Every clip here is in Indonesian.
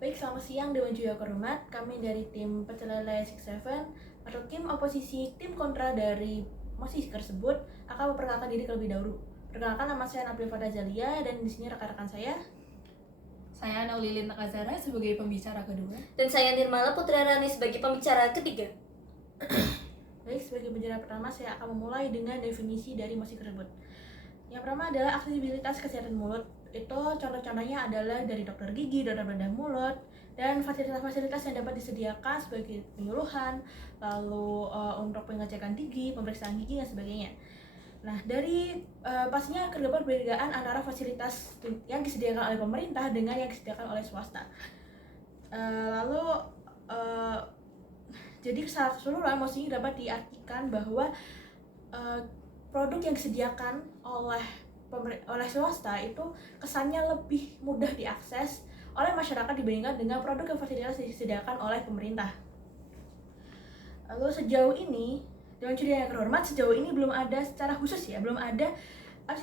Baik, selamat siang Dewan Jaya Hormat. Kami dari tim Pecel-Lele 67 atau tim oposisi tim kontra dari mosi tersebut akan memperkenalkan diri terlebih dahulu. Perkenalkan, nama saya Nabil Fada Zalia dan di sini rekan-rekan saya. Saya Naulilin Takazara sebagai pembicara kedua. Dan saya Nirmala Putra Rani sebagai pembicara ketiga. Baik, sebagai pembicara pertama saya akan memulai dengan definisi dari mosi tersebut. Yang pertama adalah aksesibilitas kesehatan mulut. Itu contoh-contohnya adalah dari dokter gigi, dokter bedah mulut, dan fasilitas-fasilitas yang dapat disediakan sebagai penyuluhan, lalu untuk pengecekan gigi, pemeriksaan gigi, dan sebagainya. Nah, dari pastinya terdapat perbedaan antara fasilitas yang disediakan oleh pemerintah dengan yang disediakan oleh swasta. Jadi secara keseluruhan maksudnya dapat diartikan bahwa produk yang disediakan oleh swasta itu kesannya lebih mudah diakses oleh masyarakat dibandingkan dengan produk yang fasilitas disediakan oleh pemerintah. Lalu sejauh ini, Dewan Juri yang terhormat, sejauh ini belum ada secara khusus belum ada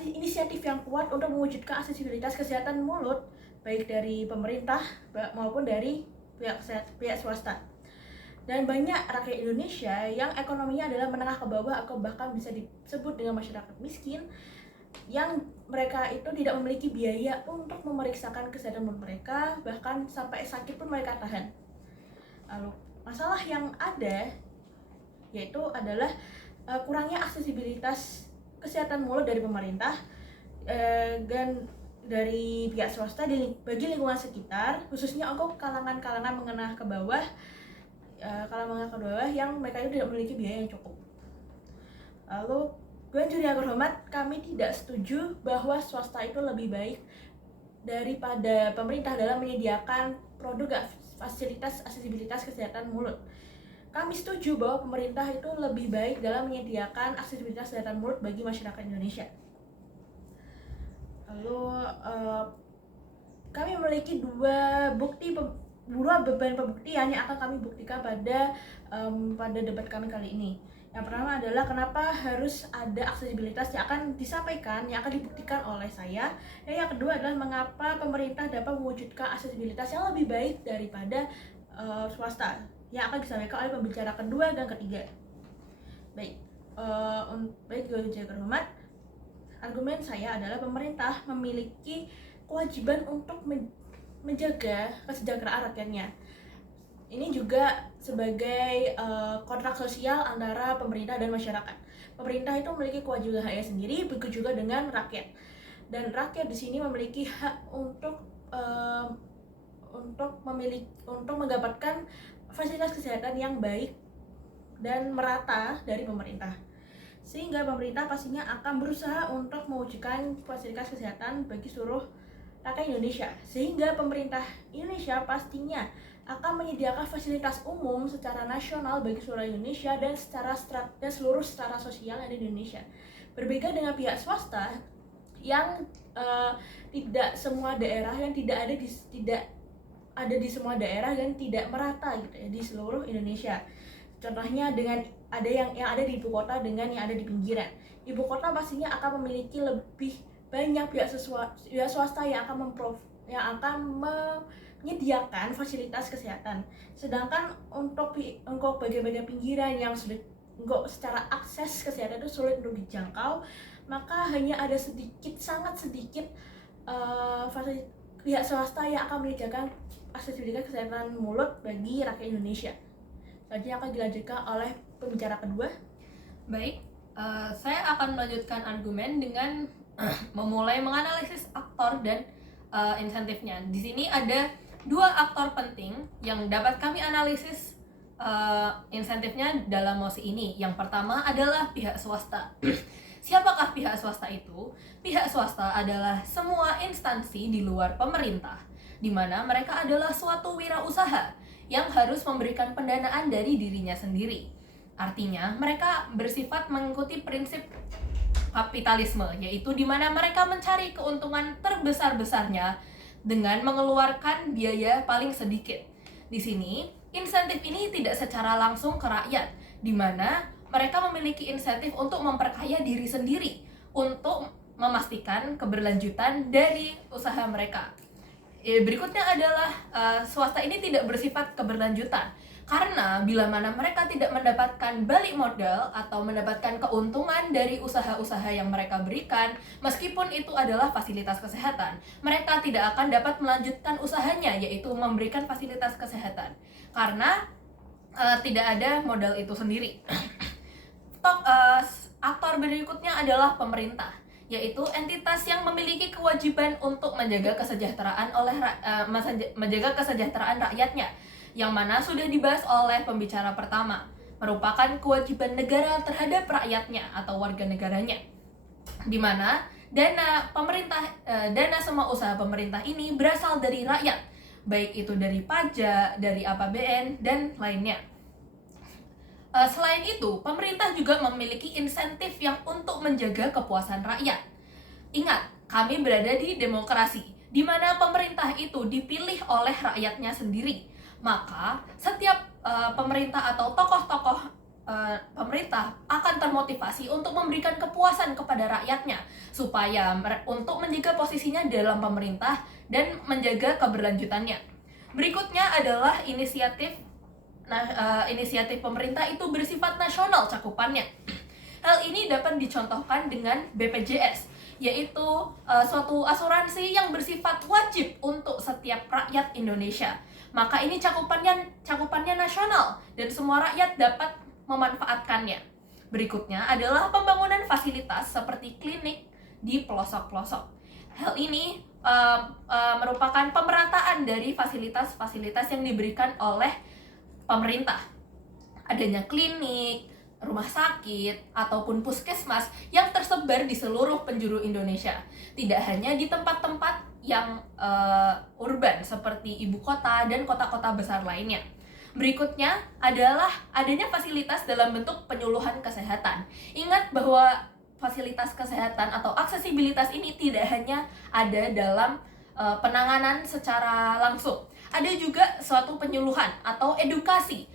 inisiatif yang kuat untuk mewujudkan aksesibilitas kesehatan mulut baik dari pemerintah maupun dari pihak swasta. Dan banyak rakyat Indonesia yang ekonominya adalah menengah ke bawah atau bahkan bisa disebut dengan masyarakat miskin yang mereka itu tidak memiliki biaya untuk memeriksakan kesehatan mulut mereka, bahkan sampai sakit pun mereka tahan. Lalu masalah yang ada yaitu adalah kurangnya aksesibilitas kesehatan mulut dari pemerintah dan dari pihak swasta bagi lingkungan sekitar, khususnya untuk kalangan-kalangan menengah ke bawah, yang mereka itu tidak memiliki biaya yang cukup. Lalu, Dewan Juri yang terhormat, kami tidak setuju bahwa swasta itu lebih baik daripada pemerintah dalam menyediakan produk fasilitas aksesibilitas kesehatan mulut. Kami setuju bahwa pemerintah itu lebih baik dalam menyediakan aksesibilitas kesehatan mulut bagi masyarakat Indonesia. Lalu, kami memiliki dua beban pembuktian yang akan kami buktikan pada debat kami kali ini. Yang pertama adalah kenapa harus ada aksesibilitas yang akan disampaikan, yang akan dibuktikan oleh saya. Dan yang kedua adalah mengapa pemerintah dapat mewujudkan aksesibilitas yang lebih baik daripada swasta, yang akan disampaikan oleh pembicara kedua dan ketiga. Baik, Dewan Jaya Hormat, argumen saya adalah pemerintah memiliki kewajiban untuk menjaga kesejahteraan rakyatnya. Ini juga sebagai kontrak sosial antara pemerintah dan masyarakat. Pemerintah itu memiliki kewajiban haknya sendiri, begitu juga dengan rakyat. Dan rakyat di sini memiliki hak untuk mendapatkan fasilitas kesehatan yang baik dan merata dari pemerintah. Sehingga pemerintah pastinya akan berusaha untuk mewujudkan fasilitas kesehatan bagi seluruh rakyat Indonesia. Sehingga pemerintah Indonesia pastinya akan menyediakan fasilitas umum secara nasional bagi seluruh Indonesia dan seluruh strata sosial yang ada di Indonesia. Berbeda dengan pihak swasta yang tidak ada di semua daerah dan tidak merata gitu ya di seluruh Indonesia. Contohnya dengan ada yang ada di ibu kota dengan yang ada di pinggiran. Ibu kota pastinya akan memiliki lebih banyak pihak swasta yang akan menyediakan fasilitas kesehatan. Sedangkan untuk bagian-bagian pinggiran yang secara akses kesehatan itu sulit untuk dijangkau, maka hanya ada sangat sedikit pihak swasta yang akan menyediakan aksesibilitas kesehatan mulut bagi rakyat Indonesia. Selanjutnya akan dilanjutkan oleh pembicara kedua. Baik, saya akan melanjutkan argumen dengan memulai menganalisis aktor dan insentifnya. Di sini ada dua aktor penting yang dapat kami analisis insentifnya dalam mosi ini. Yang pertama adalah pihak swasta. Siapakah pihak swasta itu? Pihak swasta adalah semua instansi di luar pemerintah, di mana mereka adalah suatu wirausaha yang harus memberikan pendanaan dari dirinya sendiri. Artinya, mereka bersifat mengikuti prinsip kapitalisme, yaitu di mana mereka mencari keuntungan terbesar-besarnya dengan mengeluarkan biaya paling sedikit. Di sini, insentif ini tidak secara langsung ke rakyat, di mana mereka memiliki insentif untuk memperkaya diri sendiri, untuk memastikan keberlanjutan dari usaha mereka. Berikutnya adalah swasta ini tidak bersifat keberlanjutan. Karena bila mana mereka tidak mendapatkan balik modal atau mendapatkan keuntungan dari usaha-usaha yang mereka berikan, meskipun itu adalah fasilitas kesehatan, mereka tidak akan dapat melanjutkan usahanya, yaitu memberikan fasilitas kesehatan. Karena tidak ada modal itu sendiri. Aktor berikutnya adalah pemerintah, yaitu entitas yang memiliki kewajiban untuk menjaga kesejahteraan menjaga kesejahteraan rakyatnya, yang mana sudah dibahas oleh pembicara pertama, merupakan kewajiban negara terhadap rakyatnya atau warga negaranya, di mana dana semua usaha pemerintah ini berasal dari rakyat, baik itu dari pajak, dari APBN, dan lainnya. Selain itu, pemerintah juga memiliki insentif yang untuk menjaga kepuasan rakyat. Ingat, kami berada di demokrasi, di mana pemerintah itu dipilih oleh rakyatnya sendiri. Maka, setiap pemerintah atau tokoh-tokoh pemerintah akan termotivasi untuk memberikan kepuasan kepada rakyatnya, supaya untuk menjaga posisinya dalam pemerintah dan menjaga keberlanjutannya. Berikutnya adalah inisiatif pemerintah itu bersifat nasional cakupannya. Hal ini dapat dicontohkan dengan BPJS, yaitu suatu asuransi yang bersifat wajib untuk setiap rakyat Indonesia. Maka ini cakupannya nasional dan semua rakyat dapat memanfaatkannya. Berikutnya adalah pembangunan fasilitas seperti klinik di pelosok-pelosok. Hal ini merupakan pemerataan dari fasilitas-fasilitas yang diberikan oleh pemerintah. Adanya klinik, rumah sakit, ataupun puskesmas yang tersebar di seluruh penjuru Indonesia. Tidak hanya di tempat-tempat yang urban seperti ibu kota dan kota-kota besar lainnya. Berikutnya adalah adanya fasilitas dalam bentuk penyuluhan kesehatan. Ingat bahwa fasilitas kesehatan atau aksesibilitas ini tidak hanya ada dalam penanganan secara langsung. Ada juga suatu penyuluhan atau edukasi,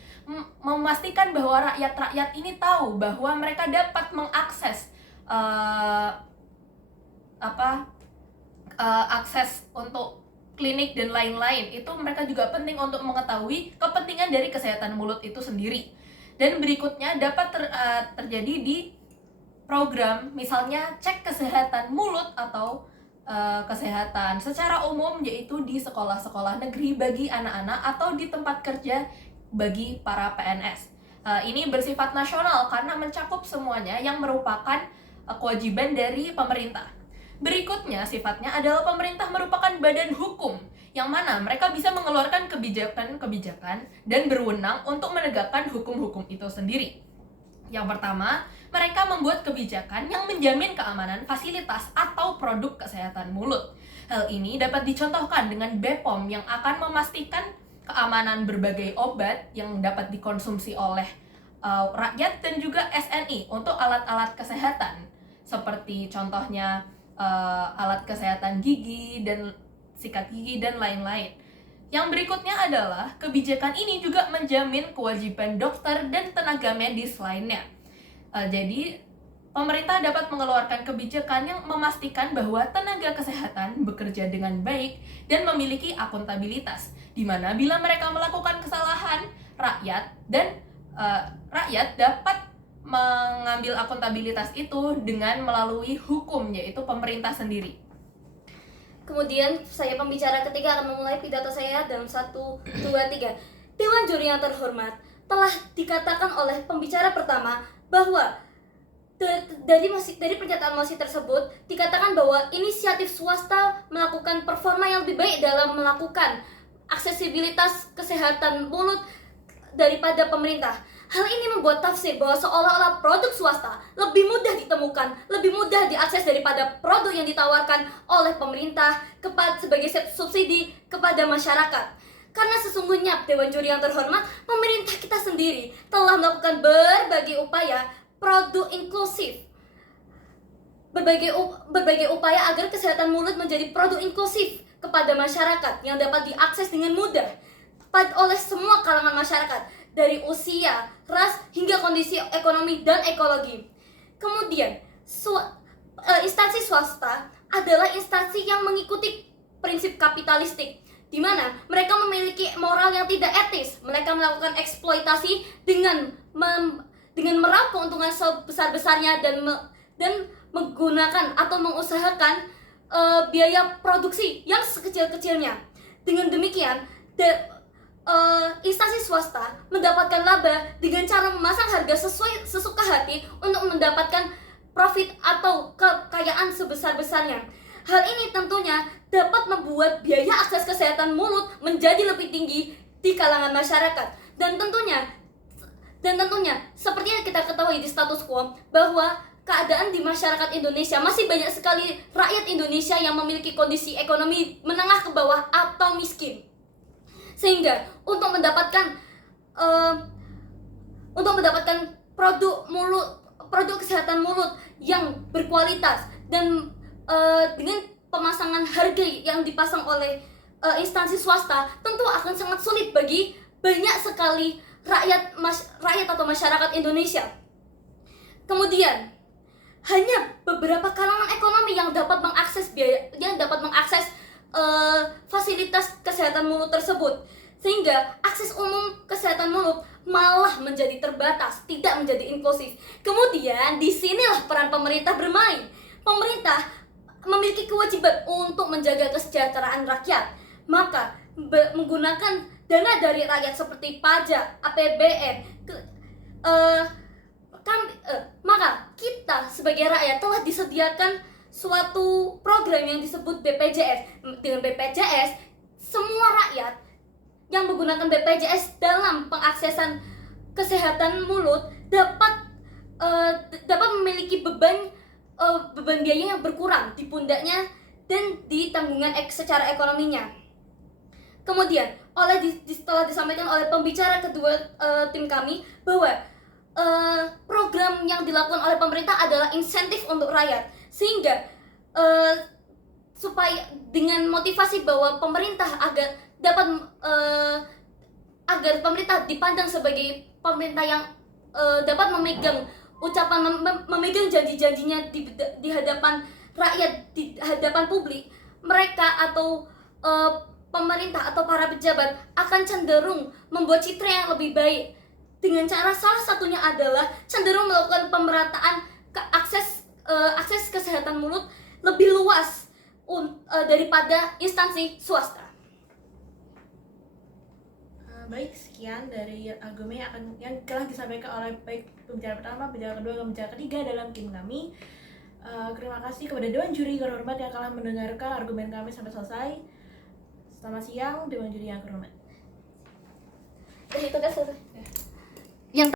memastikan bahwa rakyat-rakyat ini tahu bahwa mereka dapat mengakses akses untuk klinik dan lain-lain. Itu mereka juga penting untuk mengetahui kepentingan dari kesehatan mulut itu sendiri. Dan berikutnya dapat terjadi di program, misalnya cek kesehatan mulut atau kesehatan secara umum, yaitu di sekolah-sekolah negeri bagi anak-anak atau di tempat kerja bagi para PNS. Ini bersifat nasional karena mencakup semuanya yang merupakan kewajiban dari pemerintah. Berikutnya sifatnya adalah pemerintah merupakan badan hukum yang mana mereka bisa mengeluarkan kebijakan-kebijakan dan berwenang untuk menegakkan hukum-hukum itu sendiri. Yang pertama, mereka membuat kebijakan yang menjamin keamanan fasilitas atau produk kesehatan mulut. Hal ini dapat dicontohkan dengan BPOM yang akan memastikan keamanan berbagai obat yang dapat dikonsumsi oleh rakyat, dan juga SNI untuk alat-alat kesehatan seperti contohnya alat kesehatan gigi dan sikat gigi dan lain-lain. Yang berikutnya adalah kebijakan ini juga menjamin kewajiban dokter dan tenaga medis lainnya. Jadi pemerintah dapat mengeluarkan kebijakan yang memastikan bahwa tenaga kesehatan bekerja dengan baik dan memiliki akuntabilitas, di mana bila mereka melakukan kesalahan, rakyat dapat mengambil akuntabilitas itu dengan melalui hukum, yaitu pemerintah sendiri. Kemudian saya pembicara ketiga akan memulai pidato saya dalam 1, 2, 3. Dewan juri yang terhormat, telah dikatakan oleh pembicara pertama bahwa dari pernyataan mosi tersebut dikatakan bahwa inisiatif swasta melakukan performa yang lebih baik dalam melakukan aksesibilitas kesehatan mulut daripada pemerintah. Hal ini membuat tafsir bahwa seolah-olah produk swasta lebih mudah ditemukan, lebih mudah diakses daripada produk yang ditawarkan oleh pemerintah sebagai subsidi kepada masyarakat. Karena sesungguhnya Dewan Juri yang terhormat, pemerintah kita sendiri telah melakukan berbagai upaya produk inklusif. Berbagai upaya agar kesehatan mulut menjadi produk inklusif kepada masyarakat yang dapat diakses dengan mudah oleh semua kalangan masyarakat, dari usia, ras, hingga kondisi ekonomi dan ekologi. Kemudian, instansi swasta adalah instansi yang mengikuti prinsip kapitalistik, di mana mereka memiliki moral yang tidak etis. Mereka melakukan eksploitasi dengan meraup keuntungan sebesar-besarnya dan menggunakan atau mengusahakan biaya produksi yang sekecil-kecilnya. Dengan demikian, instansi swasta mendapatkan laba dengan cara memasang harga sesuka hati untuk mendapatkan profit atau kekayaan sebesar-besarnya. Hal ini tentunya dapat membuat biaya akses kesehatan mulut menjadi lebih tinggi di kalangan masyarakat. Dan tentunya seperti yang kita ketahui di status quo, bahwa keadaan di masyarakat Indonesia masih banyak sekali rakyat Indonesia yang memiliki kondisi ekonomi menengah ke bawah atau miskin. Sehingga untuk mendapatkan produk kesehatan mulut yang berkualitas dan dengan pemasangan harga yang dipasang oleh instansi swasta, tentu akan sangat sulit bagi banyak sekali rakyat atau masyarakat Indonesia. Kemudian hanya beberapa kalangan ekonomi yang dapat mengakses fasilitas kesehatan mulut tersebut, sehingga akses umum kesehatan mulut malah menjadi terbatas, tidak menjadi inklusif. Kemudian disinilah peran pemerintah bermain. Pemerintah memiliki kewajiban untuk menjaga kesejahteraan rakyat, maka menggunakan dana dari rakyat seperti pajak, APBN, maka kita sebagai rakyat telah disediakan suatu program yang disebut BPJS. Dengan BPJS, semua rakyat yang menggunakan BPJS dalam pengaksesan kesehatan mulut dapat memiliki beban biaya yang berkurang di pundaknya dan di tanggungan secara ekonominya. Kemudian setelah disampaikan oleh pembicara kedua tim kami bahwa program yang dilakukan oleh pemerintah adalah insentif untuk rakyat, sehingga supaya dengan motivasi bahwa pemerintah agar pemerintah dipandang sebagai pemerintah yang dapat memegang memegang janji-janjinya di hadapan rakyat, di hadapan publik, mereka atau pemerintah atau para pejabat akan cenderung membuat citra yang lebih baik dengan cara salah satunya adalah cenderung melakukan pemerataan akses kesehatan mulut lebih luas daripada instansi swasta. Baik, sekian dari argumen yang telah disampaikan oleh baik pembicara pertama, pembicara kedua, dan pembicara ketiga dalam tim kami. Terima kasih kepada Dewan Juri yang terhormat yang telah mendengarkan argumen kami sampai selesai. Selamat siang, Dewan Juri yang terhormat. Itu kan selesai.